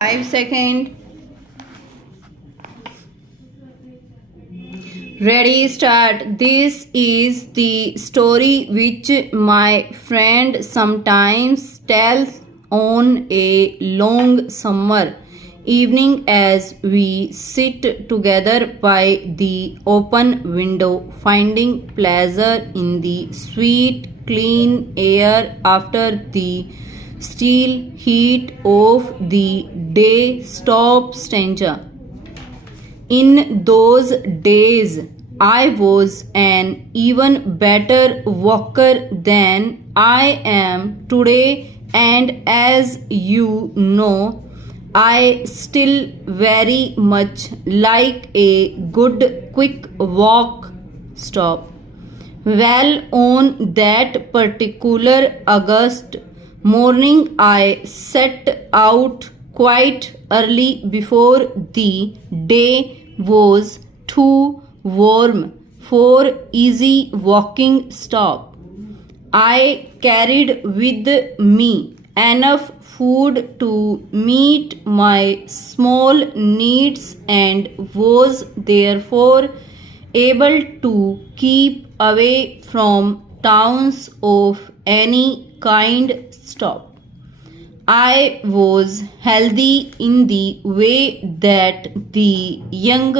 5 seconds. Ready, start. This is the story which my friend sometimes tells on a long summer evening as we sit together by the open window, finding pleasure in the sweet, clean air after the still heat of the day. Stop, stranger. In those days, I was an even better walker than I am today, and as you know, I still very much like a good quick walk. Stop. Well, on that particular August morning, I set out quite early before the day was too warm for easy walking. Stop. I carried with me enough food to meet my small needs and was therefore able to keep away from towns of any kind. Stop. I was healthy in the way that the young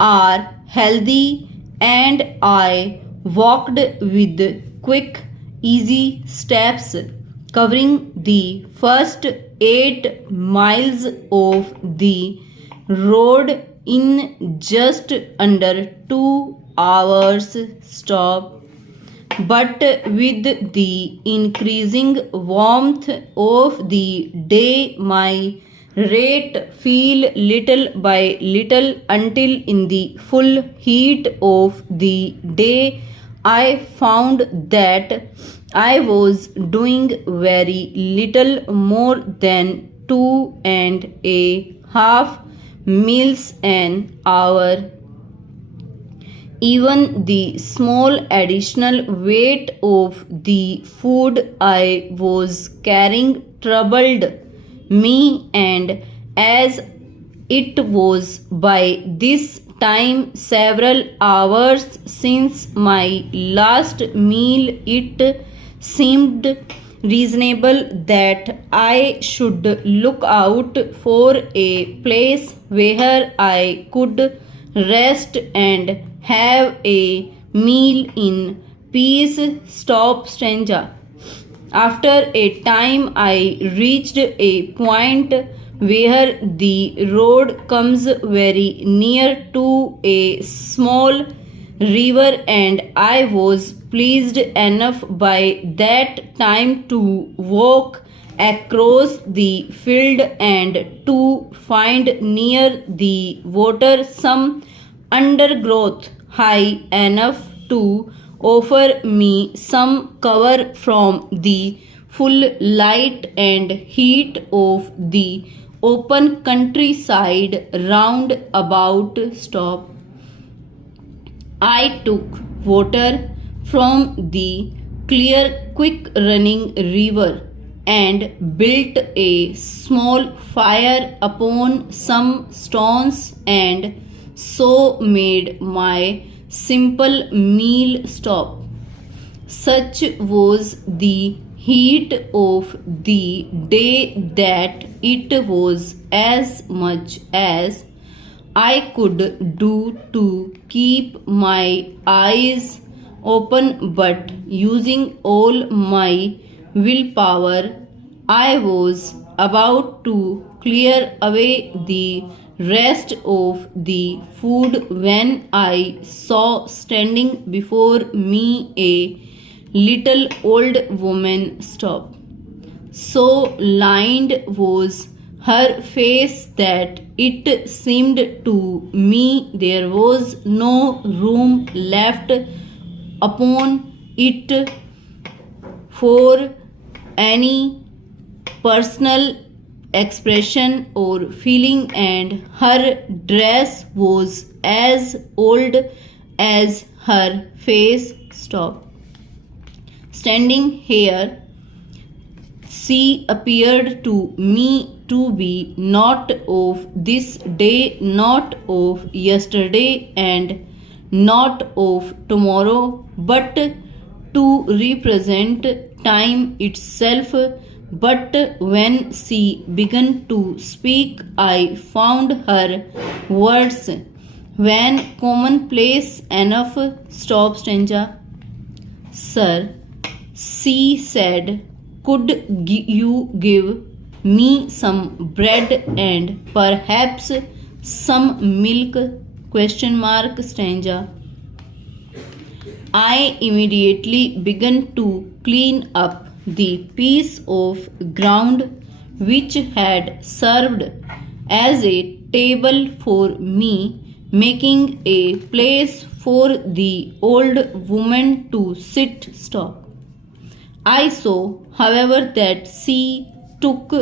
are healthy, and I walked with quick, easy steps, covering the first 8 miles of the road in just under 2 hours. Stop. But with the increasing warmth of the day, my rate fell little by little until in the full heat of the day I found that I was doing very little more than 2.5 miles an hour. Even the small additional weight of the food I was carrying troubled me, and as it was by this time several hours since my last meal, it seemed reasonable that I should look out for a place where I could rest and have a meal in peace. Stop, stranger. After a time, I reached a point where the road comes very near to a small river, and I was pleased enough by that time to walk across the field and to find near the water some undergrowth high enough to offer me some cover from the full light and heat of the open countryside round about. Stop. I took water from the clear, quick running river and built a small fire upon some stones and so made my simple meal. Stop. Such was the heat of the day that it was as much as I could do to keep my eyes open, but using all my willpower, I was about to clear away the rest of the food when I saw standing before me a little old woman. Stop. So lined was her face that it seemed to me there was no room left upon it for any personal expression or feeling, and her dress was as old as her face. Stop. Standing here She appeared to me to be not of this day, not of yesterday, and not of tomorrow, but to represent time itself. But when she began to speak, I found her words when commonplace enough. Stop, stanza. Sir, she said, could you give me some bread and perhaps some milk? Question mark, stanza. I immediately began to clean up the piece of ground which had served as a table for me, making a place for the old woman to sit. Stop. I saw, however, that she took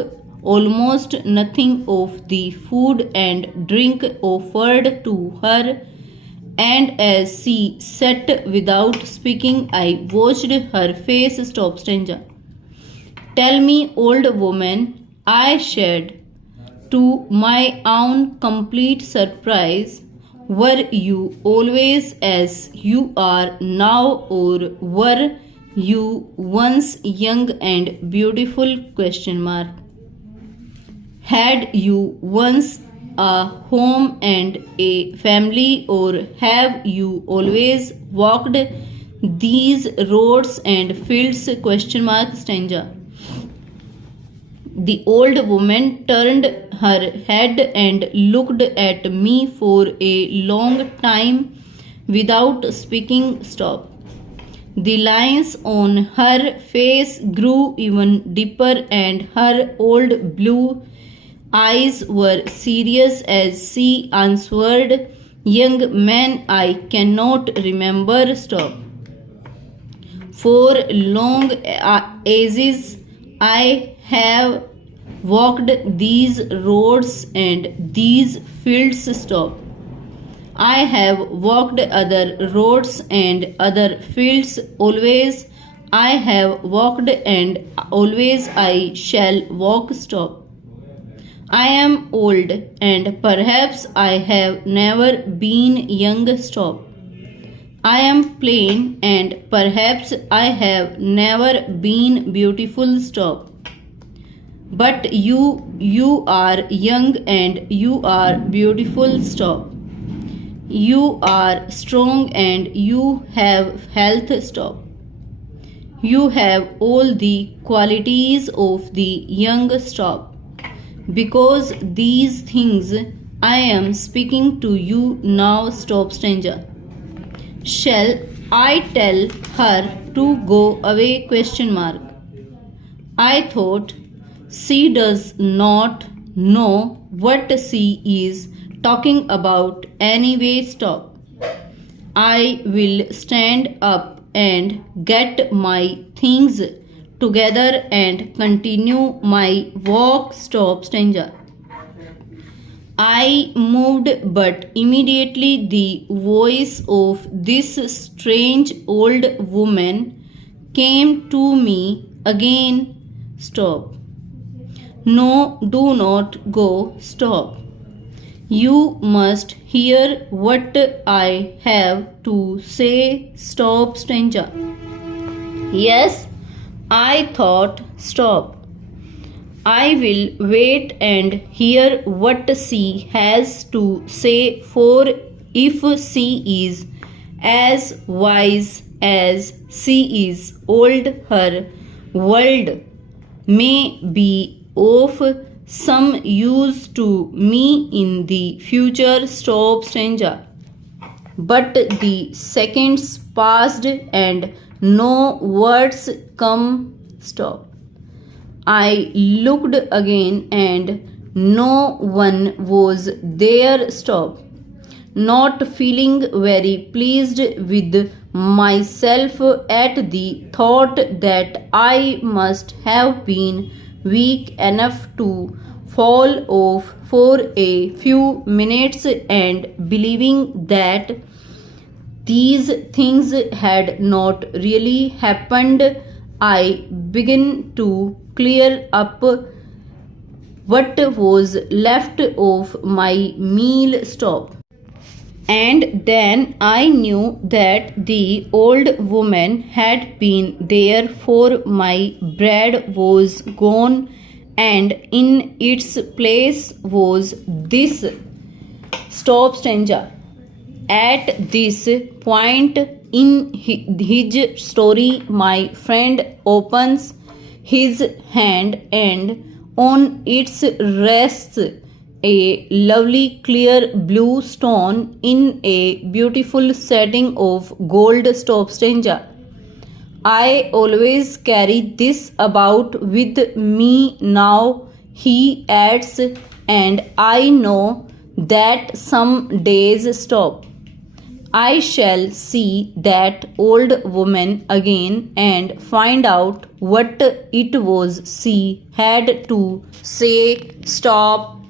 almost nothing of the food and drink offered to her, and as she sat without speaking, I watched her face. Stop, stanza. Tell me, old woman, I said, to my own complete surprise, were you always as you are now, or were you once young and beautiful? Question mark. Had you once a home and a family, or have you always walked these roads and fields? Question mark, stanza. The old woman turned her head and looked at me for a long time without speaking. Stop. The lines on her face grew even deeper, and her old blue eyes were serious as she answered, young man, I cannot remember. Stop. For long ages I have walked these roads and these fields. Stop. I have walked other roads and other fields. Always I have walked, and always I shall walk. Stop. I am old, and perhaps I have never been young. Stop. I am plain, and perhaps I have never been beautiful. Stop. But you are young and you are beautiful. Stop. You are strong and you have health. Stop. You have all the qualities of the young. Stop. Because these things I am speaking to you now. Stop, stanza. Shall I tell her to go away? Question mark. I thought, she does not know what she is talking about anyway. Stop. I will stand up and get my things together and continue my walk. Stop, stanza. I moved, but immediately the voice of this strange old woman came to me again. Stop. No, do not go. Stop. You must hear what I have to say. Stop, stanza. Yes, I thought. Stop. I will wait and hear what she has to say, for if she is as wise as she is old, her world may be of some use to me in the future. Stop, stanza. But the seconds passed and no words come. Stop. I looked again and no one was there. Stop. Not feeling very pleased with myself at the thought that I must have been weak enough to fall off for a few minutes, and believing that these things had not really happened, I began to clear up what was left of my meal stop. And then I knew that the old woman had been there, for my bread was gone, and in its place was this stop stanza. At this point in his story, my friend opens his hand, and on its rests a lovely clear blue stone in a beautiful setting of gold stop stanza. I always carry this about with me now, he adds, and I know that some days stop I shall see that old woman again and find out what it was she had to say. Stop.